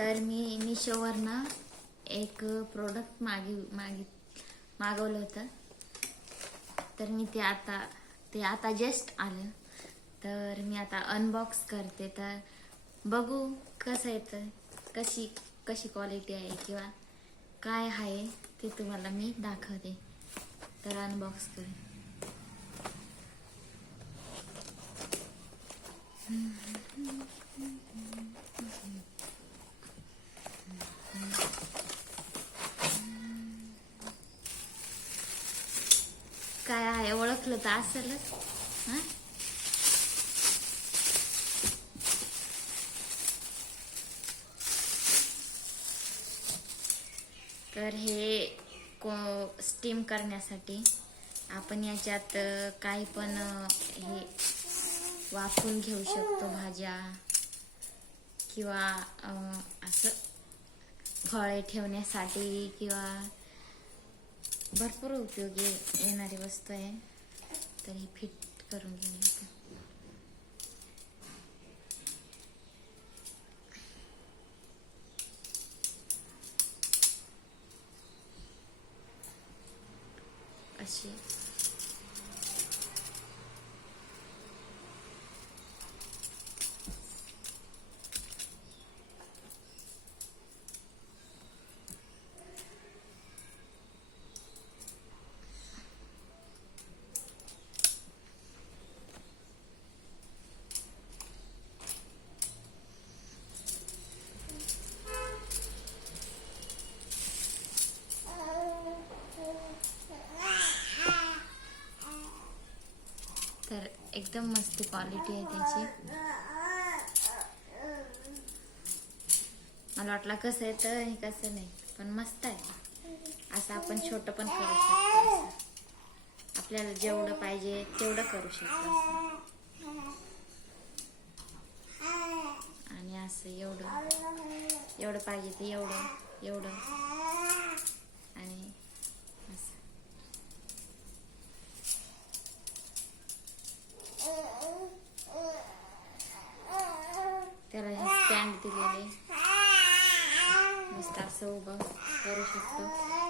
तर मी मिशोवरनं एक प्रोडक्ट मागवलं होतं. तर मी ते आता जस्ट आलं. तर मी आता अनबॉक्स करते. तर बघू कसं येतं, कशी क्वालिटी आहे किंवा काय आहे ते तुम्हाला मी दाखवते. तर अनबॉक्स करेन. काय आहे ओळखलं तर असेलच. तर हे स्टीम करण्यासाठी आपण याच्यात काही पण हे वाफवून घेऊ शकतो, भाज्या किंवा असं फळे ठेवण्यासाठी किंवा भरपूर उपयोगी येणारी वस्तू आहे. तर ही फिट करून घेऊया. अशी तर एकदम मस्त क्वालिटी आहे त्याची. मला वाटलं कसं आहे तर हे कसं नाही, पण मस्त आहे. असं आपण छोटं पण करू शकतो. आपल्याला जेवढं पाहिजे तेवढं करू शकतो. आणि असं एवढं पाहिजे ते एवढं आणि असं. त्याला स्टँड दिलेले, मस्त असं उभं करू शकतो.